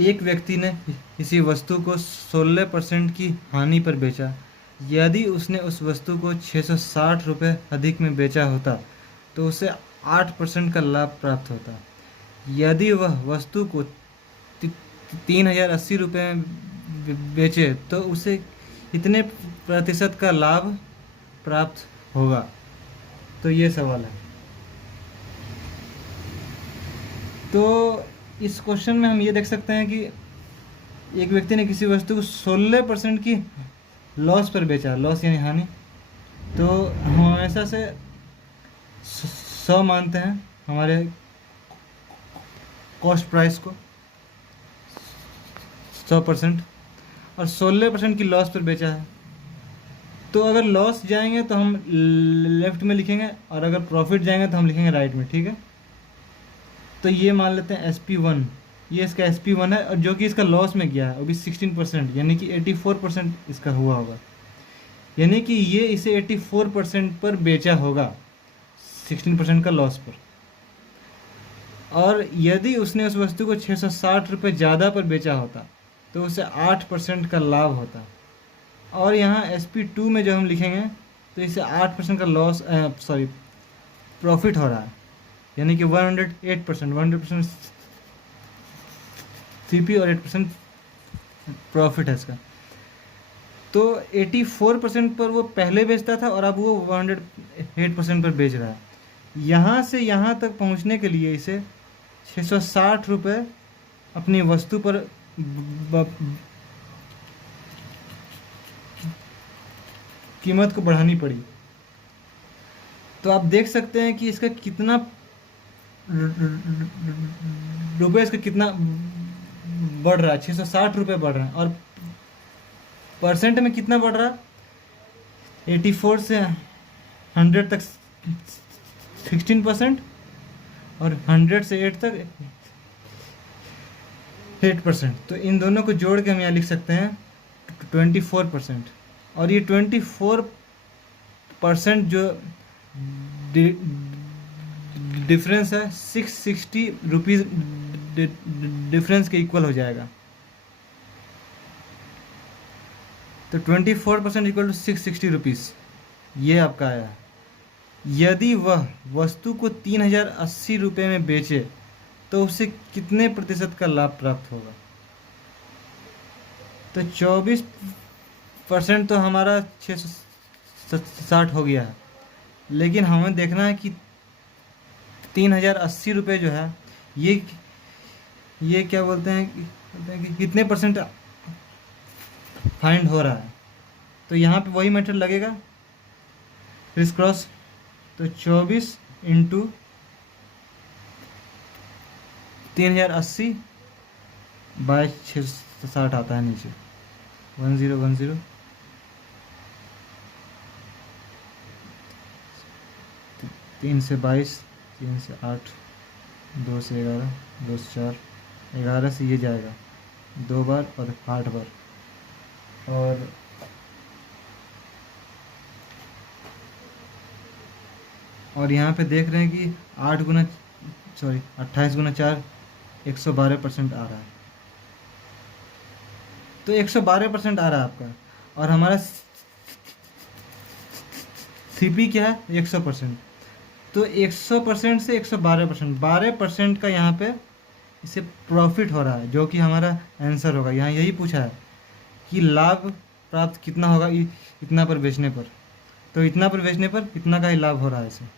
एक व्यक्ति ने किसी वस्तु को 16% की हानि पर बेचा। यदि उसने उस वस्तु को 660 रुपये अधिक में बेचा होता तो उसे 8% का लाभ प्राप्त होता। यदि वह वस्तु को 3080 रुपये में बेचे तो उसे कितने प्रतिशत का लाभ प्राप्त होगा। तो ये सवाल है। तो इस क्वेश्चन में हम ये देख सकते हैं कि एक व्यक्ति ने किसी वस्तु को 16% की लॉस पर बेचा, लॉस यानी हानि। तो हम हमेशा से 100 मानते हैं हमारे कॉस्ट प्राइस को, 100%, और 16% की लॉस पर बेचा है। तो अगर लॉस जाएंगे तो हम लेफ्ट में लिखेंगे और अगर प्रॉफिट जाएंगे तो हम लिखेंगे राइट में, ठीक है। तो ये मान लेते हैं SP1, ये इसका SP1 है और जो कि इसका लॉस में गया है वो भी 16%, यानी कि 84% इसका हुआ होगा। यानी कि ये इसे 84% पर बेचा होगा, 16% का लॉस पर। और यदि उसने उस वस्तु को 660 रुपये ज़्यादा पर बेचा होता तो उसे 8% का लाभ होता। और यहाँ SP2 में जब हम लिखेंगे तो इसे 8% का लॉस प्रॉफिट हो रहा है, यानी कि 100% CP और 8% प्रॉफिट है इसका। तो 84% पर वो पहले बेचता था और अब वो 108% पर बेच रहा है। यहाँ से यहाँ तक पहुँचने के लिए इसे 660 रुपये अपनी वस्तु पर कीमत को बढ़ानी पड़ी। तो आप देख सकते हैं कि इसका कितना रुपये, इसका कितना बढ़ रहा है, 660 रुपये बढ़ रहा है। और परसेंट में कितना बढ़ रहा है, 84 से 100 तक 16% और 100 से 8 तक 8%। तो इन दोनों को जोड़ के हम यहाँ लिख सकते हैं 24%। और ये 24% जो डिफरेंस है 660 रुपीज़ डिफरेंस के इक्वल हो जाएगा। तो 24% इक्वल टू 660 रुपीज़, ये आपका आया। यदि वह वस्तु को 3080 रुपये में बेचे तो उसे कितने प्रतिशत का लाभ प्राप्त होगा। तो 24% तो हमारा 660 हो गया है, लेकिन हमें देखना है कि 3080 रुपये जो है ये क्या बोलते हैं कि कितने परसेंट फाइंड हो रहा है। तो यहाँ पे वही मेथड लगेगा, क्रिस क्रॉस। तो 24 इंटू 3080 बाय 660 आता है नीचे, 1010। 3 से 22, 3 से 8, 2 से 11, 2 से 4, 11 से ये जाएगा 2 बार और 8 बार। और यहाँ पे देख रहे हैं कि 28 गुना 4 112% आ रहा है। तो 112% आ रहा है आपका, और हमारा CP क्या है, 100%। तो 100% से 112%, 12% का यहाँ पे इसे प्रॉफिट हो रहा है, जो कि हमारा आंसर होगा। यहाँ यही पूछा है कि लाभ प्राप्त कितना होगा इतना पर बेचने पर। तो इतना पर बेचने पर इतना का ही लाभ हो रहा है इसे।